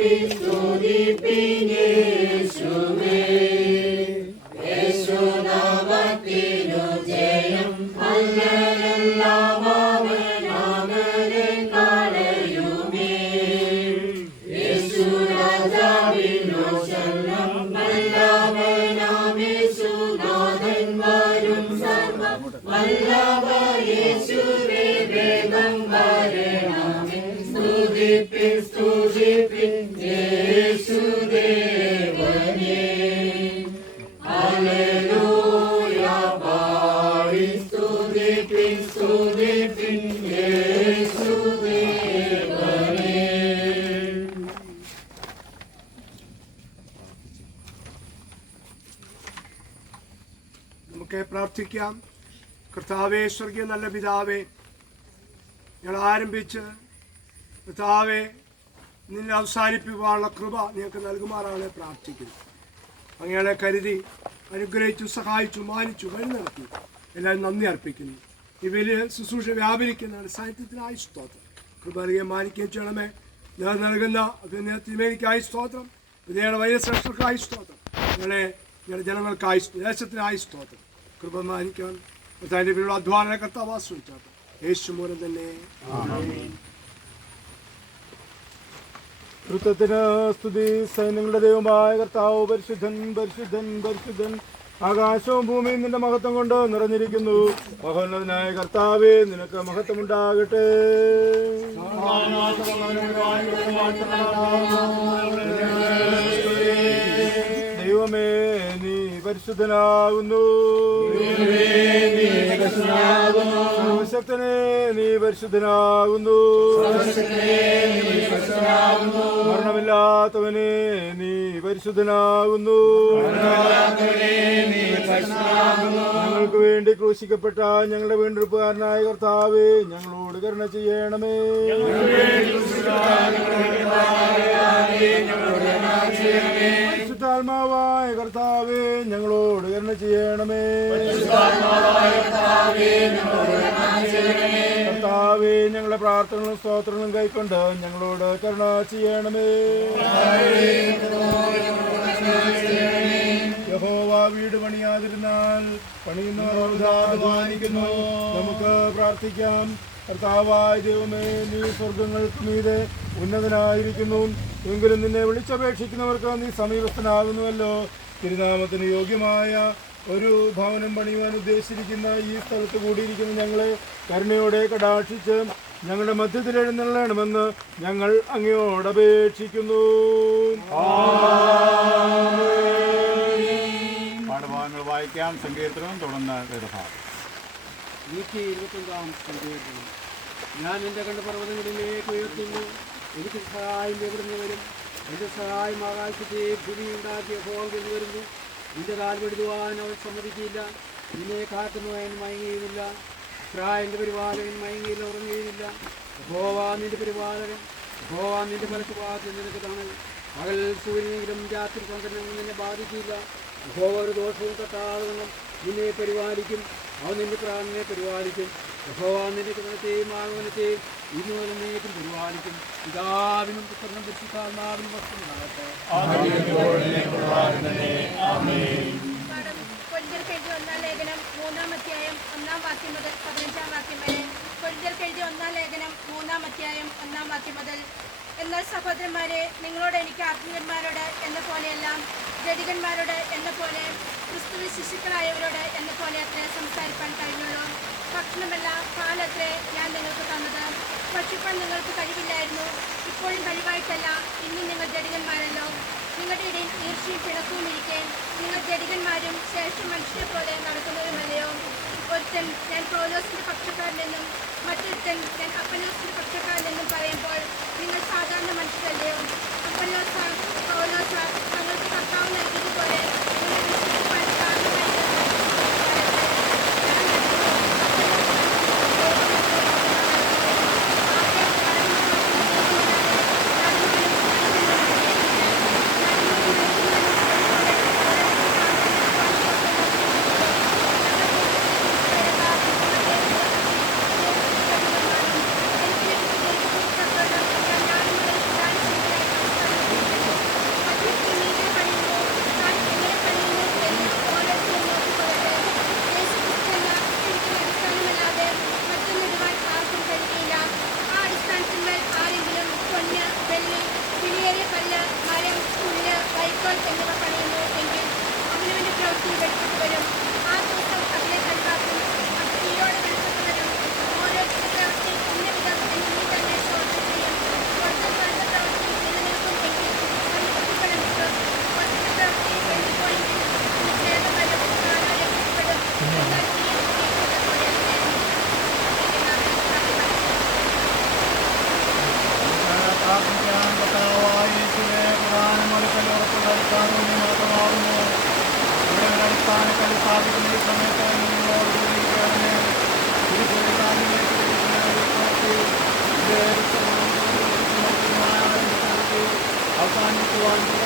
പാടി സ്തുതിപ്പിനേശുവേ. യേശുനാമത്തിനു ജയം അല്ലലെല്ലാം അവനാമനെ കളയുമേ യേശു രാജാവിനു ശരണം വല്ലവനാമേശുനാഥൻ വരും സർവ വല്ലവ യേശുവേ വേഗം വരണമേ. സ്തുതിപ്പിൻ സ്തുതിപ്പിൻ യേശുദേവനേ ഹല്ലേലൂയ പാടി സ്തുതിപ്പിൻ സ്തുതിപ്പിൻ യേശുദേവനേ നമുക്ക് പ്രാർത്ഥിക്കാം. കർത്താവേ സ്വർഗീയ നല്ല പിതാവേ ഞങ്ങൾ ആരംഭിച്ച്. കർത്താവെ നിന്നെ അവസാനിപ്പിക്കാനുള്ള കൃപ നിങ്ങൾക്ക് നൽകുമാറാണ് പ്രാർത്ഥിക്കുന്നു. അങ്ങകളെ കരുതി അനുഗ്രഹിച്ചു സഹായിച്ചു മാനിച്ചു വഴി നടത്തി. എല്ലാവരും നന്ദി അർപ്പിക്കുന്നു. ഈ വലിയ ശുശ്രൂഷ വ്യാപരിക്കുന്ന സാഹിത്യത്തിനായി സ്തോത്രം. കൃപ നൽകിയ മാനിക്കുകയും ചെയ്യണമേ. ഞാൻ നൽകുന്ന തിരുമേനിക്കായി സ്തോത്രം. വിധേയുടെ വൈദ്യശ്രേഷ്ഠർക്കായി സ്തോത്രം. നിങ്ങളെ ഞങ്ങളുടെ ജനങ്ങൾക്കായി ദേശത്തിനായി സ്തോത്രം. കൃപ മാനിക്കാൻ അതിന്റെ പേരുള്ള അധ്വാന യേശു മൂലം തന്നെ. തൃത്വത്തിന് സ്തുതി സൈന്യങ്ങളുടെ ദൈവമായ കർത്താവ് പരിശുദ്ധൻ പരിശുദ്ധൻ പരിശുദ്ധൻ. ആകാശവും ഭൂമിയും നിന്റെ മഹത്വം കൊണ്ട് നിറഞ്ഞിരിക്കുന്നു. മഹോന്നതനായ കർത്താവേ നിനക്ക് മഹത്വമുണ്ടാകട്ടെ ദൈവമേ പരിശുദ്ധനാകുന്നു. സർവശക്തനെ നീ പരിശുദ്ധനാകുന്നു. മരണമില്ലാത്തവനെ നീ പരിശുദ്ധനാകുന്നു. ഞങ്ങൾക്ക് വേണ്ടി ക്രൂശിക്കപ്പെട്ട ഞങ്ങളുടെ വീണ്ടെടുപ്പുകാരനായ കർത്താവേ ഞങ്ങളോട് കരുണ ചെയ്യണമേ. പരിശുദ്ധാത്മാവായ കർത്താവേ ഞങ്ങളോട് കരുണ ചെയ്യണമേ. കർത്താവേ ഞങ്ങളുടെ പ്രാർത്ഥനകളും സ്തോത്രങ്ങളും കൈക്കൊണ്ട് ഞങ്ങളോട് കരുണ ചെയ്യണമേ. യഹോവ വീട് പണിയാതിരുന്നാൽ പണിയുന്നവർ നമുക്ക് പ്രാർത്ഥിക്കാം. കർത്താവായ ദൈവമേ നീ സ്വർഗങ്ങൾക്ക് മീതെ ഉന്നതനായിരിക്കുന്നു. എങ്കിലും നിന്നെ വിളിച്ചപേക്ഷിക്കുന്നവർക്ക് നീ സമീപസ്ഥനാകുന്നുവല്ലോ. തിരുനാമത്തിന് യോഗ്യമായ ഒരു ഭവനം പണിയുവാൻ ഉദ്ദേശിച്ചിരിക്കുന്ന ഈ സ്ഥലത്ത് കൂടിയിരിക്കുന്ന ഞങ്ങളെ കരുണയോടെ കടാക്ഷിച്ച് ഞങ്ങളുടെ മധ്യത്തിൽ എഴുന്നള്ളണമെന്ന് ഞങ്ങൾ അങ്ങയോട് അപേക്ഷിക്കുന്നു. പാഠഭാഗങ്ങൾ വായിക്കാം സങ്കീർത്തനവും തുടർന്ന് വേദഭാഗം. നൂറ്റി ഇരുപത്തൊമ്പതാം സങ്കീർത്തനം ഞാൻ എന്റെ കണ്ട പർവതങ്ങളിലേക്ക് ഉയർത്തുന്നു. എനിക്ക് സഹായം എവിടുന്ന് വരും? എന്റെ സഹായം ആകാശത്തെ ഭൂമി ഉണ്ടാക്കിയ ഹോളിൽ വരുന്നു. നിന്റെ കാൽ വെടുതുവാൻ അവൻ സമ്മതിക്കില്ല. നിന്നെ കാക്കുന്നവൻ മയങ്ങിയുമില്ല ഇസ്രായേലിന്റെ പരിപാലകൻ മയങ്ങിയില്ല ഉറങ്ങുകയുമില്ല ഗോവാ നിന്റെ പരിപാലകൻ ഹോവ നിന്റെ ഭാഗത്ത് നിനക്ക് തണൽ. പകൽ സൂര്യനെങ്കിലും രാത്രി ചന്ദ്രനും നിന്നെ ബാധിക്കില്ല. ഹോവ ഒരു ദോഷവും തട്ടാതെ നിന്നെ പരിപാലിക്കും. അവൻ നിന്റെ പ്രാണനെ പരിപാലിക്കും? യഹോവ നിന്റെ കൃതത്തെയും ആഗമനത്തെയും ഇന്നു മുതൽ നീക്കും പരിപാലിക്കും. പിതാവിനും പുത്രനും പരിശുദ്ധാത്മാവിനും വസ്തുണ്ടാകട്ടെ ഒന്നാം ലേഖനം മൂന്നാം അധ്യായം ഒന്നാം മുതൽ ഒന്നാം ലേഖനം മൂന്നാം അധ്യായം ഒന്നാം വാക്യം മുതൽ എന്നാൽ സഹോദരന്മാരെ നിങ്ങളോട് എനിക്ക് ആത്മീയന്മാരോട് എന്ന പോലെയെല്ലാം ജഡികന്മാരോട് എന്ന പോലെ ക്രിസ്തുവിൽ ശിശുക്കളായവരോട് എന്ന പോലെ അത്രേ സംസാരിക്കാൻ കഴിഞ്ഞുള്ളൂ. ഭക്ഷണമല്ല പാലത്രേ ഞാൻ നിങ്ങൾക്ക് തന്നത്. ഭക്ഷിപ്പാൻ നിങ്ങൾക്ക് കഴിവില്ലായിരുന്നു. ഇപ്പോഴും കഴിവായിട്ടല്ല. ഇന്നും നിങ്ങൾ ജഡികന്മാരല്ലോ നിങ്ങളുടെ ഇടയിൽ ഈർഷ്യയും പിണക്കവും നിങ്ങൾ ജഡികന്മാരും ശേഷം മനുഷ്യരെ പോലെ നടക്കുന്നവരുമല്ലയോ? ഒരുത്തൻ ഞാൻ പ്രോലോസിന്റെ പക്ഷക്കാരനെന്നും മറ്റൊരുത്തൻ ഞാൻ അപ്പനോസിന്റെ പക്ഷക്കാരനെന്നും പറയുമ്പോൾ നിങ്ങൾ സാധാരണ മനുഷ്യരല്ലയോ வாழ்ந்த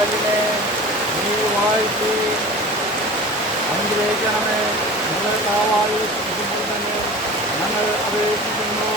കല്ലിനെ നീ വാഴ്ത്തി അനുഗ്രഹിക്കണമേ നിങ്ങൾ കാവായി തന്നെ ഞങ്ങൾ അപേക്ഷിക്കുന്നു.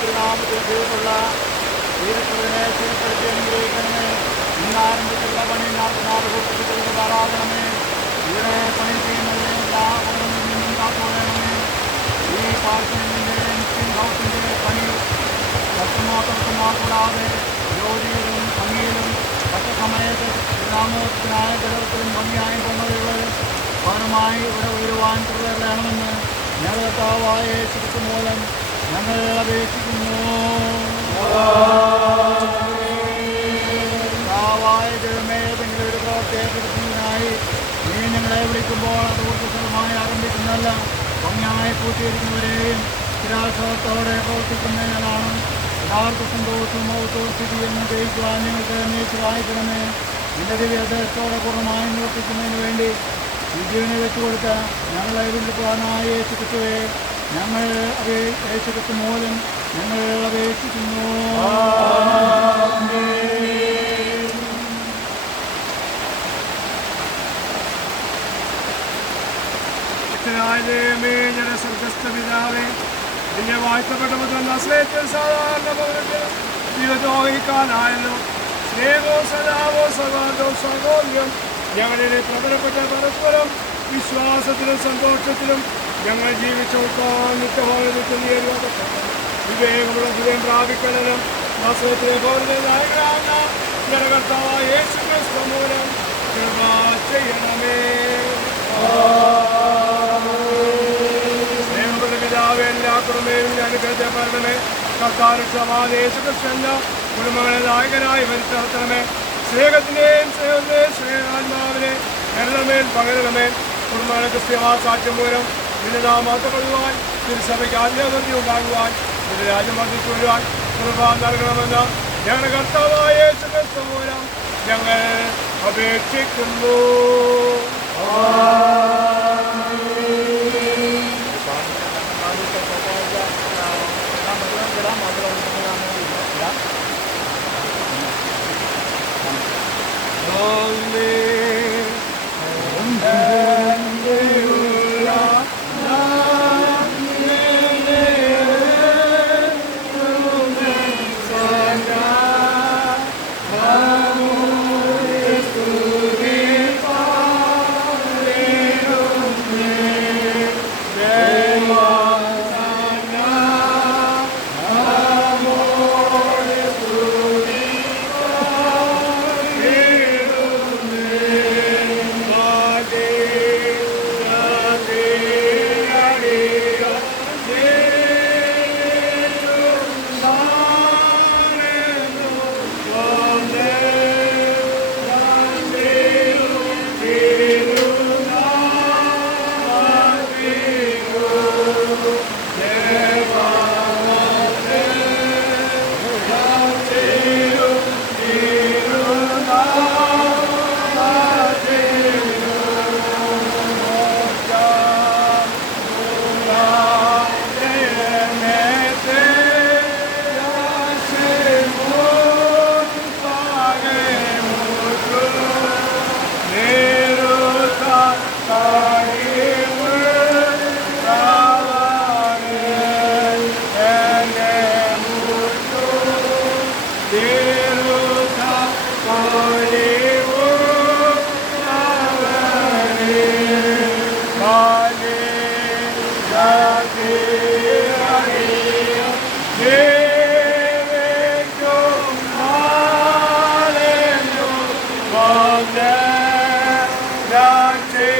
തിരുനാമത്തിൽ ചെയ്തിട്ടുള്ള ദൈവത്തിനെ സ്ഥിരപ്പെടുത്തി അനുഗ്രഹിക്കണമേ ഇന്നാരംഭിച്ചുള്ള പണി നാട്ടുനാടുകൂട്ടത്തിൽ ആരാധനമേ ഇവിടെ പണി ചെയ്യുന്നതിനെ എല്ലാവരും നിന്നും കാത്തുകൊള്ളണമേ ഈ പാർക്കിന്റെ ഹൗസിന്റെ പണി കൂടാതെ ജോലിയിലും ഭംഗിയിലും തക്ക സമയത്ത് ഗ്രാമത്തിനായ ജലത്തിലും ഭംഗിയായ കൊണ്ടുള്ളത് പണമായി ഇവിടെ ഉയരുവാൻ തുടരണമെന്ന് ഞങ്ങൾ കർത്താവായ യേശുക്രിസ്തു മൂലം ഞങ്ങൾ അപേക്ഷിക്കുന്നു. കർത്താവായ ദൈവമേ പിന്നീട് ഒരു പ്രവർത്തിയെ കെടുത്തുന്നതിനായി നീ ഞങ്ങളെ വിളിക്കുമ്പോൾ അത് ഊർജസ്വലമായി ആരംഭിക്കുന്നതല്ല. ഭംഗിയായി പൂട്ടിയിരിക്കുന്നവരെയും സ്ഥിരാശ്രമത്തോടെ പ്രവർത്തിക്കുന്നതിനാണ് യഥാർത്ഥ സന്തോഷവും മൗത്വവും സ്ഥിതിയെന്ന് ജയിക്കുവാൻ ഞങ്ങൾക്ക് അന്വേഷിച്ച് വായിക്കണമേ നിന്റെ ദിവ്യദേശത്തോടെ പൂർണമായി നിവർത്തിക്കുന്നതിന് വേണ്ടി വിജയനെ വെച്ചുകൊടുത്ത ഞങ്ങളെ വിളിക്കുവാനായ യേശുക്രിസ്തുവെ ഞങ്ങൾ അപേ യേശുക്രിസ്തു മൂലം ഞങ്ങൾ അപേക്ഷിക്കുന്നു. ദൈവമേ ഞങ്ങളുടെ സ്വർഗസ്ഥ പിതാവേ. നിന്നെ വാഴ്ത്തപ്പെട്ട മുതൽ നസ്രേത്തിൽ സാധാരണ പൗരന് ജീവിതം വഹിക്കാനായല്ലോ സ്നേഹോ സദാവോ സദാന്തോ സഹോദര്യം ഞങ്ങളിലെ പ്രബലപ്പെട്ട പരസ്പരം വിശ്വാസത്തിലും സന്തോഷത്തിലും ഞങ്ങൾ ജീവിച്ചോക്കാൻ നിത്യഭവനത്തിൽ വിവേകമുള്ള ഹൃദയം പൗരന്റെ നായകനാകുന്ന ജനകർത്താവായ യേശു ക്രിസ്തു മൂലം കൃപ ചെയ്യണമേ സ്നേഹമുള്ള പിതാവേ എല്ലാ കുടുംബയും ഭരണമേ സർക്കാർ ക്ഷമാദേശകൃഷ്ണ കുടുംബങ്ങളെ നായകനായി വരുത്തണമേ സ്നേഹത്തിന്റെയും സ്നേഹത്തിന്റെയും സ്നേഹാത്മാവിനെ എണ്ണമേൽ പകരണമേൽ കുടുംബങ്ങളെ ക്രിസ്ത്യവാ സാക്ഷ്യം മൂലം ഇതിനെ നാം മാത്രപ്പെടുവാൻ തിരുസഭയ്ക്ക് ആദ്യമതി ഉണ്ടാകുവാൻ നിന്റെ രാജ്യമന്ത്രി ചൊല്ലുവാൻ കൃപ നൽകണമെന്ന് ഞങ്ങളുടെ കർത്താവായ യേശു മൂലം ഞങ്ങൾ അപേക്ഷിക്കുന്നു. United.